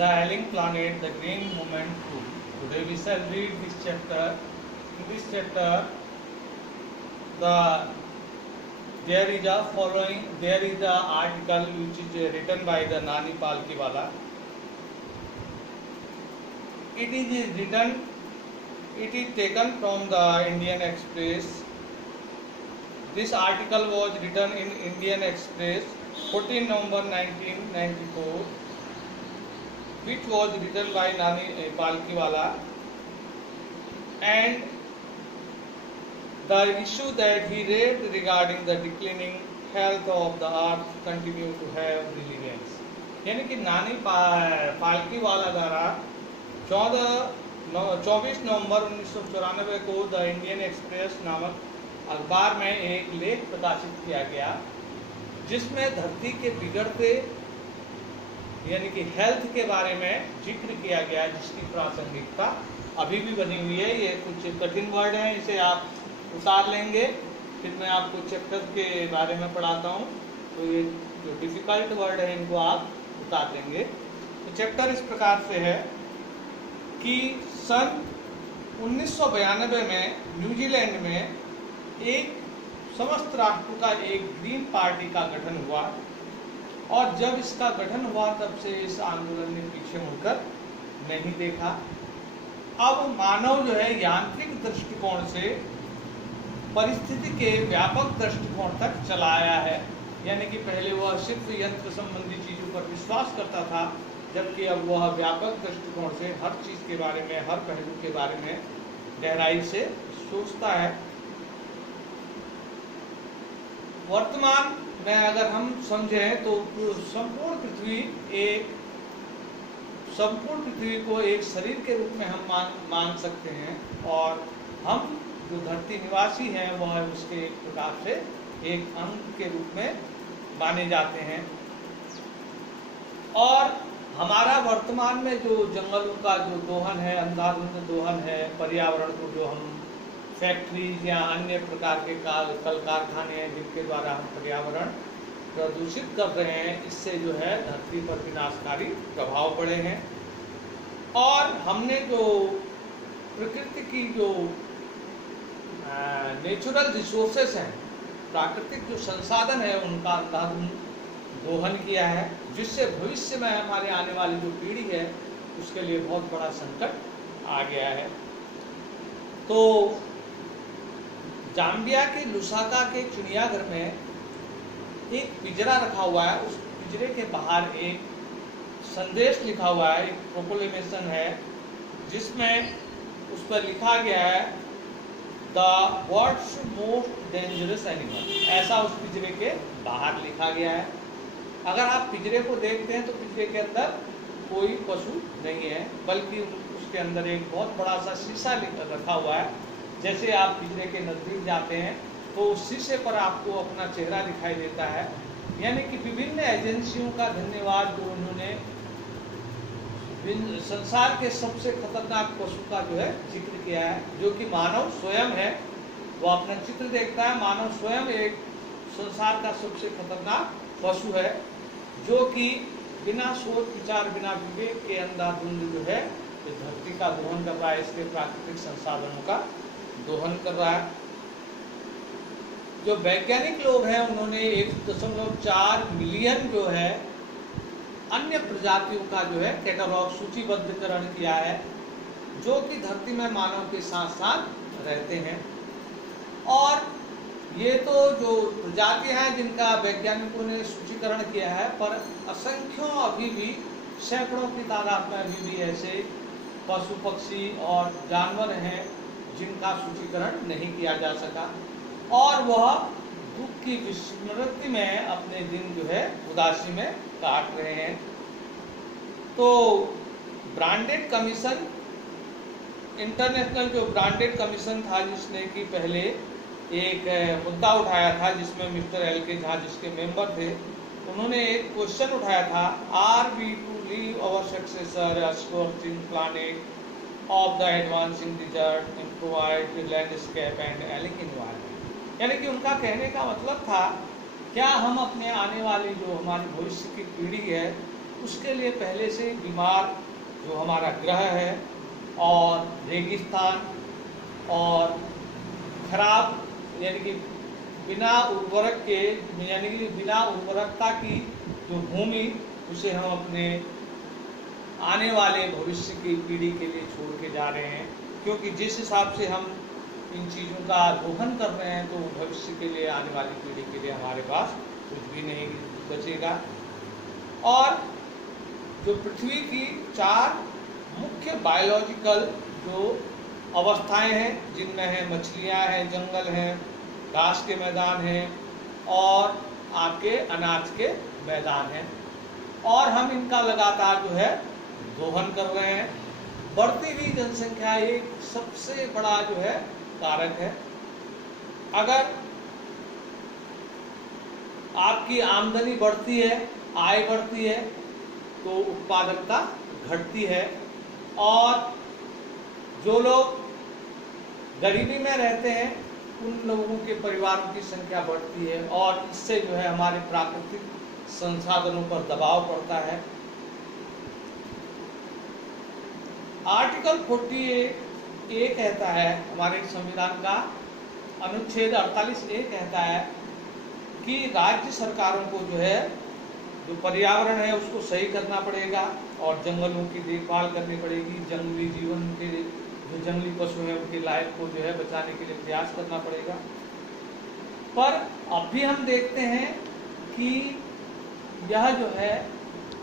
The Alien Planet, The Green Movement 2. Today we shall read this chapter. In this chapter, there is a article which is written by the Nani Palkiwala. It is taken from the Indian Express. This article was written in Indian Express 14 November 1994, which was written by Nani Palkiwala, and the issue that he raised regarding the declining health of the earth continue to have relevance. यानी कि नानी पालकीवाला द्वारा 24 नवंबर 1994 को the Indian express नामक अखबार में एक लेख प्रकाशित किया गया, जिसमें धरती के बिगड़ते यानी कि हेल्थ के बारे में जिक्र किया गया, जिसकी प्रासंगिकता अभी भी बनी हुई है। ये कुछ कठिन वर्ड हैं, इसे आप उतार लेंगे, फिर मैं आपको चैप्टर के बारे में पढ़ाता हूँ। तो ये जो डिफिकल्ट वर्ड है इनको आप उतार लेंगे। तो चैप्टर इस प्रकार से है कि सन 1992 में न्यूजीलैंड में एक समस्त राष्ट्र का एक ग्रीन पार्टी का गठन हुआ, और जब इसका गठन हुआ तब से इस आंदोलन ने पीछे मुड़कर नहीं देखा। अब मानव जो है यांत्रिक दृष्टिकोण से परिस्थिति के व्यापक दृष्टिकोण तक चला आया है। यानी कि पहले वह सिर्फ यंत्र संबंधी चीजों पर विश्वास करता था, जबकि अब वह व्यापक दृष्टिकोण से हर चीज के बारे में, हर पहलू के बारे में गहराई से सोचता है। वर्तमान में अगर हम समझें तो संपूर्ण पृथ्वी को एक शरीर के रूप में हम मान सकते हैं, और हम जो धरती निवासी हैं वह उसके एक प्रकार से एक अंग के रूप में माने जाते हैं। और हमारा वर्तमान में जो जंगलों का जो दोहन है, अंधाधुंध दोहन है, पर्यावरण को जो हम फैक्ट्रीज या अन्य प्रकार के कल कारखाने हैं जिनके द्वारा हम पर्यावरण प्रदूषित कर रहे हैं, इससे जो है धरती पर विनाशकारी प्रभाव पड़े हैं। और हमने जो प्रकृति की जो नेचुरल रिसोर्सेस हैं, प्राकृतिक जो संसाधन है, उनका अंधाधुंध दोहन किया है, जिससे भविष्य में हमारे आने वाली जो पीढ़ी है उसके लिए बहुत बड़ा संकट आ गया है। तो जाम्बिया के लुसाका के चिड़ियाघर में एक पिंजरा रखा हुआ है। उस पिंजरे के बाहर एक संदेश लिखा हुआ है, एक प्रोक्लेमेशन है, जिसमें उस पर लिखा गया है the world's most dangerous animal. ऐसा उस पिंजरे के बाहर लिखा गया है। अगर आप पिंजरे को देखते हैं तो पिंजरे के अंदर कोई पशु नहीं है, बल्कि उसके अंदर एक बहुत बड़ा सा शीशा रखा हुआ है। जैसे आप पिंजरे के नजदीक जाते हैं तो उस शीशे पर आपको अपना चेहरा दिखाई देता है। यानी कि विभिन्न एजेंसियों का धन्यवाद जो उन्होंने संसार के सबसे खतरनाक पशु का जो है जिक्र किया है, जो कि मानव स्वयं है। वो अपना चित्र देखता है, मानव स्वयं एक संसार का सबसे खतरनाक पशु है, जो कि बिना सोच विचार, बिना विवेक के अंधाधुंध जो है धरती का दोहन कर रहा है, इसके प्राकृतिक संसाधनों का दोहन कर रहा है। जो वैज्ञानिक लोग हैं उन्होंने 1.4 मिलियन जो है अन्य प्रजातियों का जो है कैटलॉग सूचीबद्धकरण किया है, जो कि धरती में मानव के साथ साथ रहते हैं। और ये तो जो प्रजातियां हैं जिनका वैज्ञानिकों ने सूचीकरण किया है, पर असंख्यों अभी भी सैकड़ों की तादाद में अभी भी ऐसे पशु पक्षी और जानवर हैं जिनका सूचीकरण नहीं किया जा सका, और वह दुख की विस्मृति में अपने दिन जो है उदासी में काट रहे हैं। तो ब्रांडेड कमीशन, इंटरनेशनल जो ब्रांडेड कमीशन था, जिसने कि पहले एक मुद्दा उठाया था, जिसमें मिस्टर एल.के. झा जिसके मेंबर थे, उन्होंने एक क्वेश्चन उठाया था, are we to leave our successor a scorching planet of the advancing desert impoverished landscape and ailing environment. यानी कि उनका कहने का मतलब था, क्या हम अपने आने वाली जो हमारी भविष्य की पीढ़ी है उसके लिए पहले से बीमार जो हमारा ग्रह है और रेगिस्तान और खराब यानी कि बिना उर्वरक के यानी कि बिना उर्वरकता की जो भूमि उसे हम अपने आने वाले भविष्य की पीढ़ी के लिए छोड़ के जा रहे हैं, क्योंकि जिस हिसाब से हम इन चीज़ों का दोहन कर रहे हैं तो भविष्य के लिए आने वाली पीढ़ी के लिए हमारे पास कुछ भी नहीं बचेगा। और जो पृथ्वी की 4 मुख्य बायोलॉजिकल जो अवस्थाएं हैं, जिनमें है मछलियां हैं, जंगल हैं, घास के मैदान हैं और आपके अनाज के मैदान हैं, और हम इनका लगातार जो है दोहन कर रहे हैं। बढ़ती हुई जनसंख्या एक सबसे बड़ा जो है कारक है। अगर आपकी आमदनी बढ़ती है, आय बढ़ती है, तो उत्पादकता घटती है, और जो लोग गरीबी में रहते हैं उन लोगों के परिवारों की संख्या बढ़ती है, और इससे जो है हमारे प्राकृतिक संसाधनों पर दबाव पड़ता है। आर्टिकल 48A कहता है, हमारे संविधान का अनुच्छेद 48A कहता है कि राज्य सरकारों को जो है जो पर्यावरण है उसको सही करना पड़ेगा और जंगलों की देखभाल करनी पड़ेगी, जंगली जीवन के जो जंगली पशु हैं उनकी लाइफ को जो है बचाने के लिए प्रयास करना पड़ेगा। पर अब भी हम देखते हैं कि यह जो है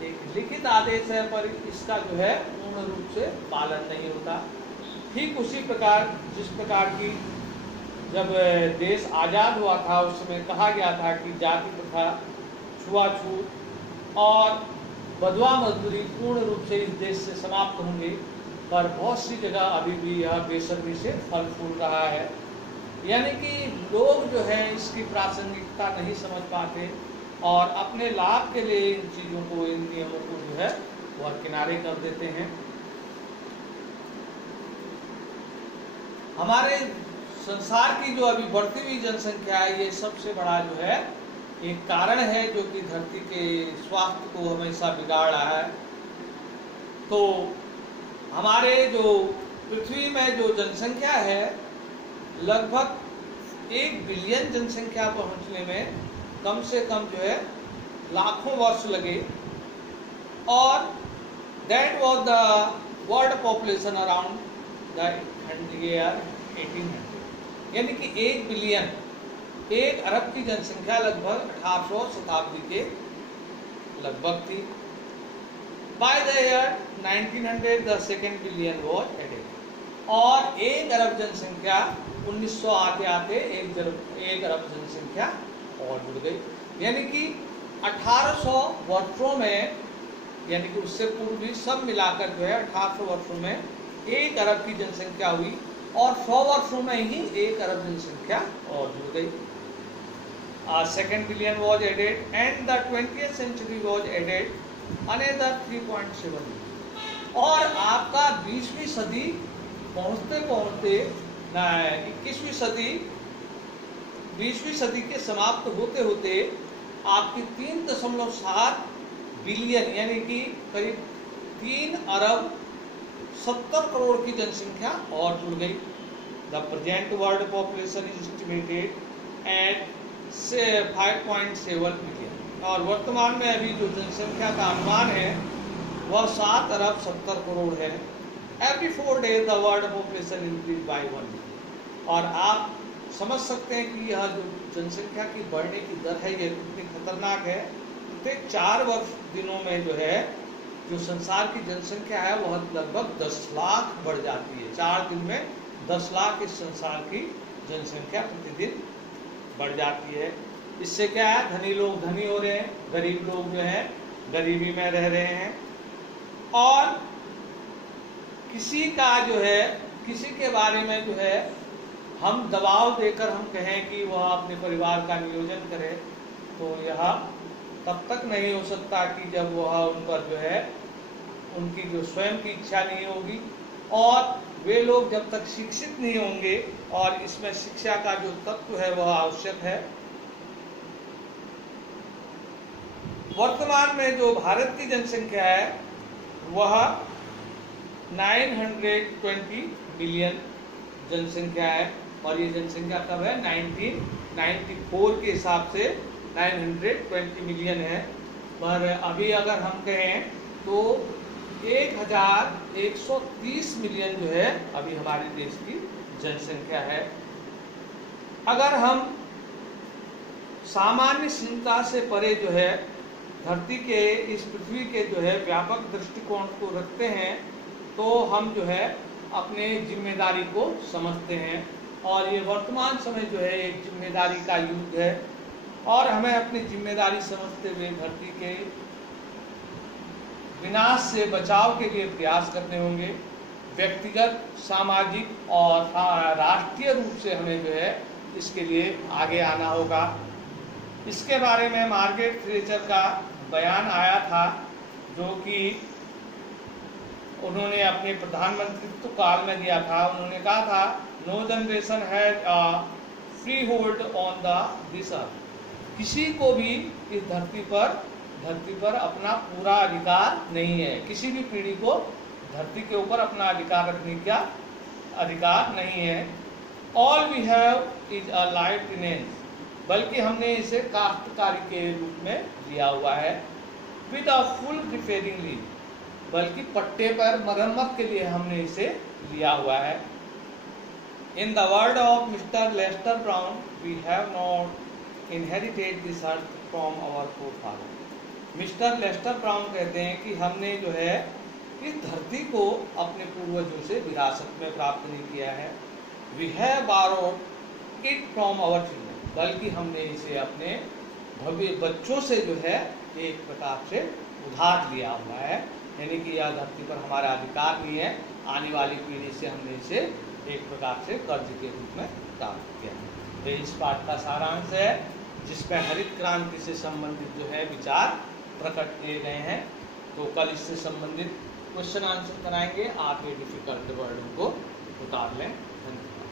एक लिखित आदेश है, पर इसका जो है पूर्ण रूप से पालन नहीं होता। ठीक उसी प्रकार जिस प्रकार की जब देश आज़ाद हुआ था उस समय कहा गया था कि जाति प्रथा, छुआछूत और बंधुआ मजदूरी पूर्ण रूप से इस देश से समाप्त होंगे, पर बहुत सी जगह अभी भी यह बेसब्री से फल फूल रहा है। यानी कि लोग जो है इसकी प्रासंगिकता नहीं समझ पाते और अपने लाभ के लिए इन चीज़ों को, इन नियमों को जो है वह किनारे कर देते हैं। हमारे संसार की जो अभी बढ़ती हुई जनसंख्या है, ये सबसे बड़ा जो है एक कारण है जो कि धरती के स्वास्थ्य को हमेशा बिगाड़ रहा है। तो हमारे जो पृथ्वी में जो जनसंख्या है, लगभग 1 बिलियन जनसंख्या पहुंचने में कम से कम जो है लाखों वर्ष लगे, और that was the world population around the year 1800। यानी कि 1 बिलियन, 1 अरब की जनसंख्या लगभग 1800 शताब्दी के लगभग थी। By the year 1900 the second billion was added, और 1 अरब जनसंख्या 1900 आते आते 1 अरब जनसंख्या और जुड़ गई। यानी कि 1800 वर्षों में, यानी कि उससे पूर्व भी सब मिलाकर जो है 1800 वर्षों में 1 अरब की जनसंख्या हुई, और 100 वर्षों में ही 1 अरब जनसंख्या और जुड़ गई। Second billion was added and the 20th century was added another 3.7, और आपका 20वीं सदी पहुंचते पहुंचते 21वीं सदी, 20वीं सदी के समाप्त होते होते आपकी 3.7 बिलियन यानी कि करीब 3 अरब 70 करोड़ की जनसंख्या और जुड़ गई। The present world population is estimated at 5.7 billion, और वर्तमान में अभी जो जनसंख्या का अनुमान है वह 7 अरब 70 करोड़ है। Every 4 days the world population increase by 1 billion, और आप समझ सकते हैं कि यह जो जनसंख्या की बढ़ने की दर है ये कितनी खतरनाक है। प्रत्येक 4 वर्ष दिनों में जो है जो संसार की जनसंख्या है वह लगभग 10 लाख बढ़ जाती है। 4 दिन में 10 लाख इस संसार की जनसंख्या प्रतिदिन बढ़ जाती है। इससे क्या है, धनी लोग धनी हो रहे हैं, गरीब लोग जो है गरीबी में रह रहे हैं, और किसी का जो है किसी के बारे में जो है हम दबाव देकर हम कहें कि वह अपने परिवार का नियोजन करे, तो यह तब तक नहीं हो सकता कि जब वह उन पर जो है उनकी जो स्वयं की इच्छा नहीं होगी, और वे लोग जब तक शिक्षित नहीं होंगे, और इसमें शिक्षा का जो तत्व है वह आवश्यक है। वर्तमान में जो भारत की जनसंख्या है वह 920 मिलियन जनसंख्या है, और ये जनसंख्या कब है 1994 के हिसाब से 920 मिलियन है। पर अभी अगर हम कहें तो 1130 मिलियन जो है अभी हमारे देश की जनसंख्या है। अगर हम सामान्य चिंता से परे जो है धरती के, इस पृथ्वी के जो है व्यापक दृष्टिकोण को रखते हैं तो हम जो है अपने जिम्मेदारी को समझते हैं, और ये वर्तमान समय जो है एक जिम्मेदारी का युग है, और हमें अपनी जिम्मेदारी समझते हुए धरती के विनाश से बचाव के लिए प्रयास करने होंगे। व्यक्तिगत, सामाजिक और राष्ट्रीय रूप से हमें जो है इसके लिए आगे आना होगा। इसके बारे में मार्गरेट थ्रेचर का बयान आया था, जो कि उन्होंने अपने प्रधानमंत्रित्व काल में दिया था। उन्होंने कहा था, no generation has a freehold on this earth. किसी को भी इस धरती पर अपना पूरा अधिकार नहीं है, किसी भी पीढ़ी को धरती के ऊपर अपना अधिकार रखने का अधिकार नहीं है। All we have is a life tenancy, बल्कि हमने इसे काश्तकारी के रूप में लिया हुआ है। With a full repairing leave, बल्कि पट्टे पर मरम्मत के लिए हमने इसे लिया हुआ है। In the word of mister Lester Brown, we have not inherited this earth from our forefather. Mister Lester Brown कहते हैं कि हमने जो है इस धरती को अपने पूर्वजों से विरासत में प्राप्त नहीं किया है। We have borrowed it from our children, बल्कि हमने इसे अपने भव्य बच्चों से जो है एक प्रकार से उधार लिया हुआ है, यानी कि यह धरती पर हमारा अधिकार नहीं है। आने वाली पीढ़ी से हमने इसे एक प्रकार से कर्ज के रूप में प्राप्त किया। तो इस पाठ का सारांश है, जिसमें हरित क्रांति से संबंधित जो है विचार प्रकट किए गए हैं। तो कल इससे संबंधित क्वेश्चन आंसर कराएंगे, आप ये डिफिकल्ट वर्डों को उतार लें। धन्यवाद।